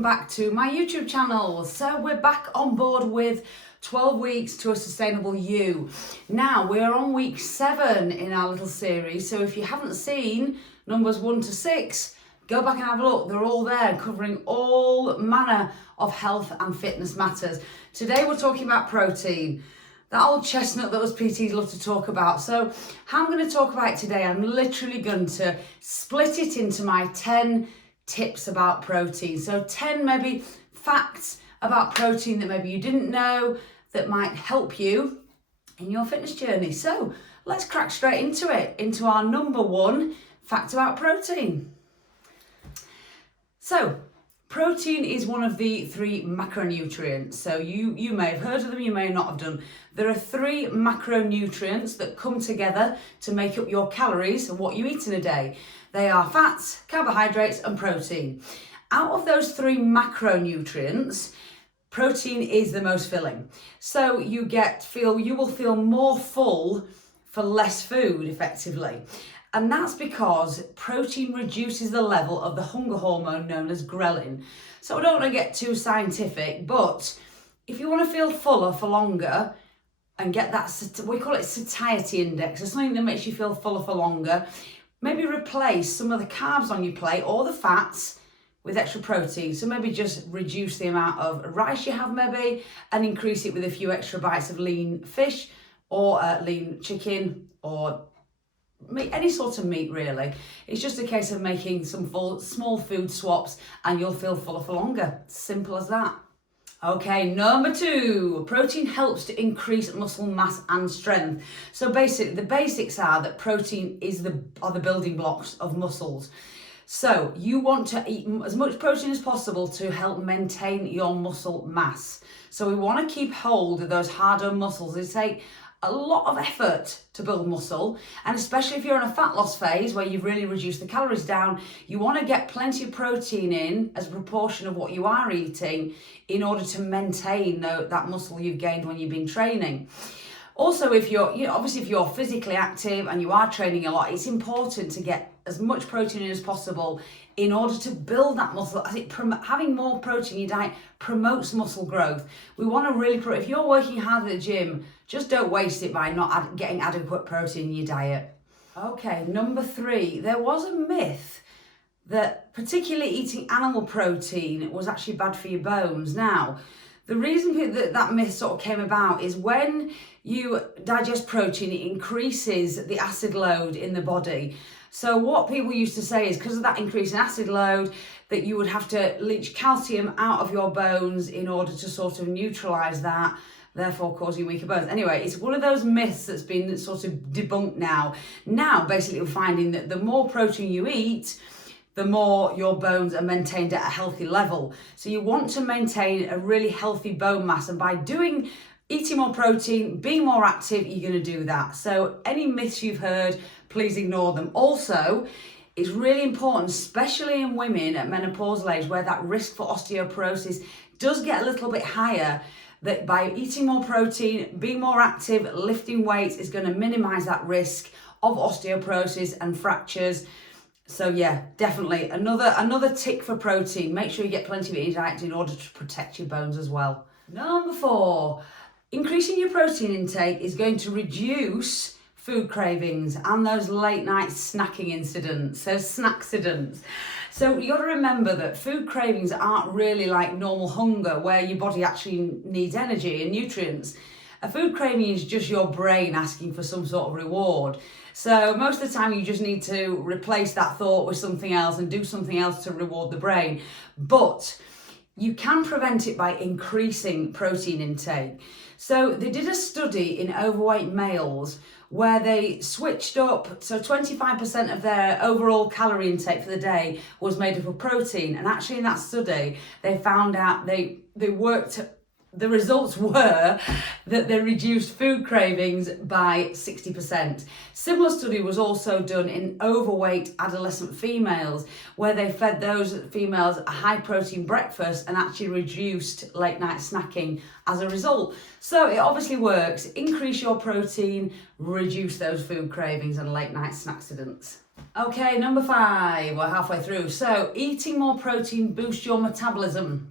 welcome back to my YouTube channel. So we're back on board with 12 weeks to a sustainable you. Now we're on week 7 in our little series, so if you haven't seen numbers 1 to 6, go back and have a look. They're all there, covering all manner of health and fitness matters. Today we're talking about protein, that old chestnut that us PTs love to talk about. So how I'm going to talk about it today, I'm literally going to split it into my 10 tips about protein. So 10 maybe facts about protein that maybe you didn't know that might help you in your fitness journey. So let's crack straight into it, into our number 1 fact about protein. So protein is one of the 3 macronutrients. So you may have heard of them, you may not have done. There are 3 macronutrients that come together to make up your calories and what you eat in a day. They are fats, carbohydrates and protein. Out of those 3 macronutrients, protein is the most filling. So you will feel more full for less food effectively. And that's because protein reduces the level of the hunger hormone known as ghrelin. So I don't want to get too scientific, but if you want to feel fuller for longer and get that, we call it satiety index, it's something that makes you feel fuller for longer, maybe replace some of the carbs on your plate or the fats with extra protein. So maybe just reduce the amount of rice you have maybe and increase it with a few extra bites of lean fish or lean chicken or meat, any sort of meat really. It's just a case of making some small food swaps and you'll feel fuller for longer. Simple as that. Okay, number 2, protein helps to increase muscle mass and strength. So basically, the basics are that protein are the building blocks of muscles. So you want to eat as much protein as possible to help maintain your muscle mass. So we want to keep hold of those hard-earned muscles. They take a lot of effort to build muscle, and especially if you're in a fat loss phase where you've really reduced the calories down, you want to get plenty of protein in as a proportion of what you are eating in order to maintain that muscle you've gained when you've been training. Also, if you're, obviously if you're physically active and you are training a lot, it's important to get as much protein in as possible in order to build that muscle. Having more protein in your diet promotes muscle growth. We want to really, if you're working hard at the gym, just don't waste it by not getting adequate protein in your diet. Okay, number 3, there was a myth that particularly eating animal protein was actually bad for your bones. Now, the reason that myth sort of came about is when you digest protein, it increases the acid load in the body. So what people used to say is because of that increase in acid load, that you would have to leach calcium out of your bones in order to sort of neutralise that, therefore causing weaker bones. Anyway, it's one of those myths that's been sort of debunked now. Now, basically, we're finding that the more protein you eat, the more your bones are maintained at a healthy level. So you want to maintain a really healthy bone mass, and by eating more protein, being more active, you're going to do that. So any myths you've heard, please ignore them. Also, it's really important, especially in women at menopausal age, where that risk for osteoporosis does get a little bit higher, that by eating more protein, being more active, lifting weights is going to minimize that risk of osteoporosis and fractures. So yeah, definitely another tick for protein. Make sure you get plenty of it in your diet in order to protect your bones as well. Number 4, increasing your protein intake is going to reduce food cravings and those late night snacking incidents, those snackcidents. So you got to remember that food cravings aren't really like normal hunger where your body actually needs energy and nutrients. A food craving is just your brain asking for some sort of reward. So most of the time you just need to replace that thought with something else and do something else to reward the brain. But you can prevent it by increasing protein intake. So they did a study in overweight males where they switched up, so 25% of their overall calorie intake for the day was made up of protein. And actually in that study, they found out the results were that they reduced food cravings by 60%. Similar study was also done in overweight adolescent females where they fed those females a high protein breakfast and actually reduced late night snacking as a result. So it obviously works. Increase your protein, reduce those food cravings and late night snackcidents. Okay, number 5, we're halfway through. So, eating more protein boosts your metabolism.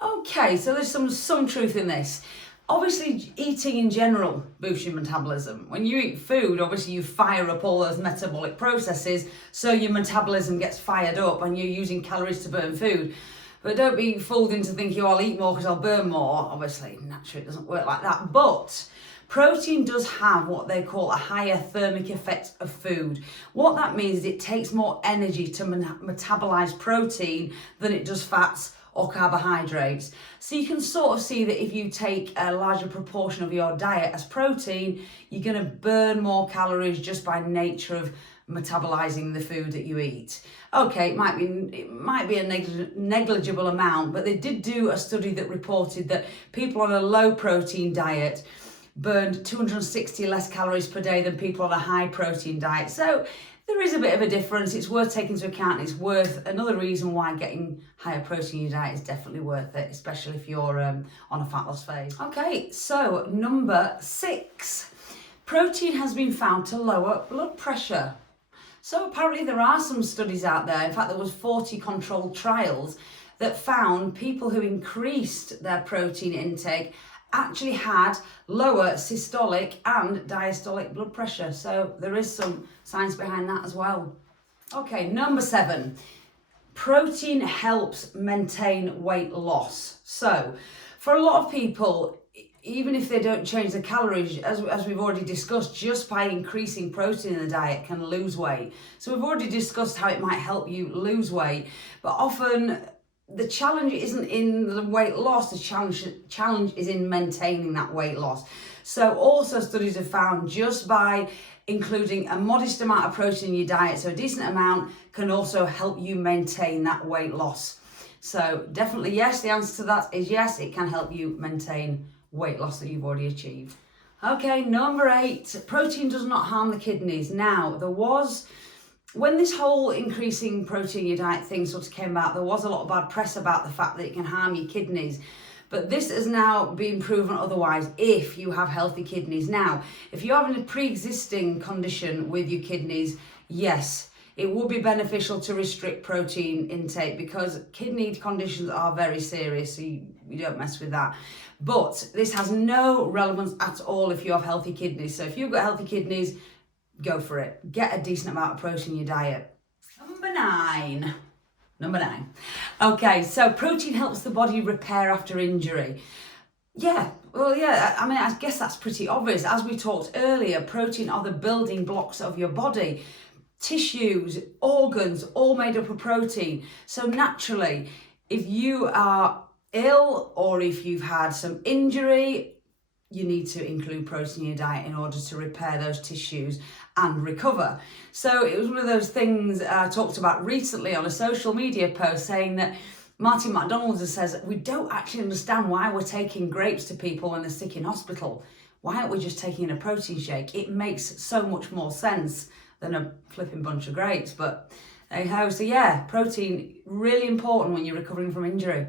Okay, so there's some truth in this. Obviously, eating in general boosts your metabolism. When you eat food, obviously you fire up all those metabolic processes, so your metabolism gets fired up and you're using calories to burn food. But don't be fooled into thinking, oh, I'll eat more because I'll burn more. Obviously, naturally, it doesn't work like that. But protein does have what they call a higher thermic effect of food. What that means is it takes more energy to metabolize protein than it does fats or carbohydrates. So you can sort of see that if you take a larger proportion of your diet as protein, you're going to burn more calories just by nature of metabolizing the food that you eat. Okay, it might be a negligible amount, but they did do a study that reported that people on a low protein diet burned 260 less calories per day than people on a high protein diet. So there is a bit of a difference. It's worth taking into account. It's worth another reason why getting higher protein in your diet is definitely worth it, especially if you're on a fat loss phase. Okay, so number 6, protein has been found to lower blood pressure. So apparently there are some studies out there. In fact, there was 40 controlled trials that found people who increased their protein intake actually had lower systolic and diastolic blood pressure. So there is some science behind that as well. Okay, number 7, protein helps maintain weight loss. So for a lot of people, even if they don't change the calories, as we've already discussed, just by increasing protein in the diet can lose weight. So we've already discussed how it might help you lose weight, but often the challenge isn't in the weight loss, the challenge is in maintaining that weight loss. So also studies have found just by including a modest amount of protein in your diet, so a decent amount, can also help you maintain that weight loss. So definitely yes, the answer to that is yes, it can help you maintain weight loss that you've already achieved. Okay, number 8, protein does not harm the kidneys. Now, when this whole increasing protein in your diet thing sort of came out, there was a lot of bad press about the fact that it can harm your kidneys. But this has now been proven otherwise if you have healthy kidneys. Now, if you're having a pre-existing condition with your kidneys, yes, it would be beneficial to restrict protein intake because kidney conditions are very serious, so you don't mess with that. But this has no relevance at all if you have healthy kidneys. So if you've got healthy kidneys, go for it. Get a decent amount of protein in your diet. Number 9. Okay, so protein helps the body repair after injury. Yeah, I mean, I guess that's pretty obvious. As we talked earlier, protein are the building blocks of your body. Tissues, organs, all made up of protein. So naturally, if you are ill or if you've had some injury, you need to include protein in your diet in order to repair those tissues and recover. So it was one of those things I talked about recently on a social media post saying that Martin McDonald says, we don't actually understand why we're taking grapes to people when they're sick in hospital. Why aren't we just taking a protein shake? It makes so much more sense than a flipping bunch of grapes. But there you go. So yeah, protein, really important when you're recovering from injury.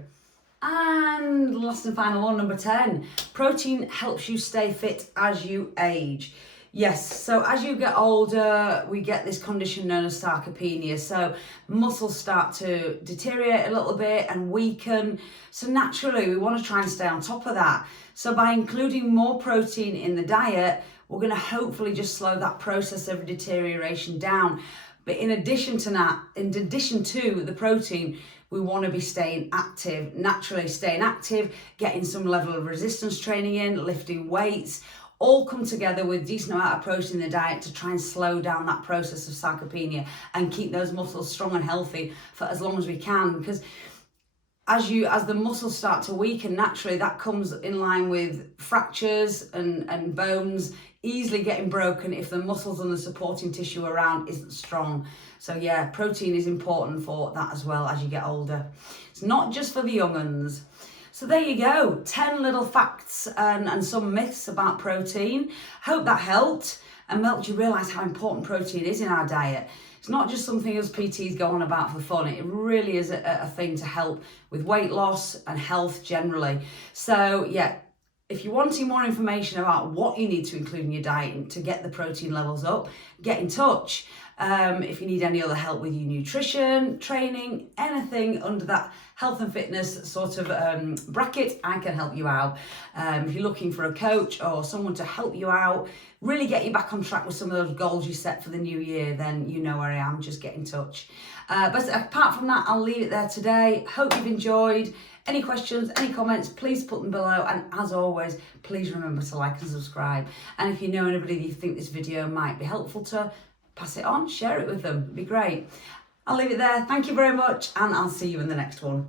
And last and final one, number 10, protein helps you stay fit as you age. Yes, so as you get older, we get this condition known as sarcopenia. So muscles start to deteriorate a little bit and weaken. So naturally, we want to try and stay on top of that. So by including more protein in the diet, we're going to hopefully just slow that process of deterioration down. But in addition to the protein, we want to be staying active, naturally staying active, getting some level of resistance training in, lifting weights, all come together with a decent amount of protein in the diet to try and slow down that process of sarcopenia and keep those muscles strong and healthy for as long as we can. Because as the muscles start to weaken, naturally that comes in line with fractures and bones easily getting broken if the muscles and the supporting tissue around isn't strong. So yeah, protein is important for that as well as you get older. It's not just for the young uns. So there you go, 10 little facts and some myths about protein. Hope that helped and helped you realise how important protein is in our diet. It's not just something us PTs go on about for fun. It really is a thing to help with weight loss and health generally. So yeah, If you're wanting more information about what you need to include in your diet to get the protein levels up, get in touch. If you need any other help with your nutrition, training, anything under that health and fitness sort of bracket, I can help you out. If you're looking for a coach or someone to help you out, really get you back on track with some of those goals you set for the new year, then you know where I am, just get in touch. But apart from that, I'll leave it there today. Hope you've enjoyed. Any questions, any comments, please put them below. And as always, please remember to like and subscribe. And if you know anybody that you think this video might be helpful to, pass it on, share it with them. It'd be great. I'll leave it there. Thank you very much, and I'll see you in the next one.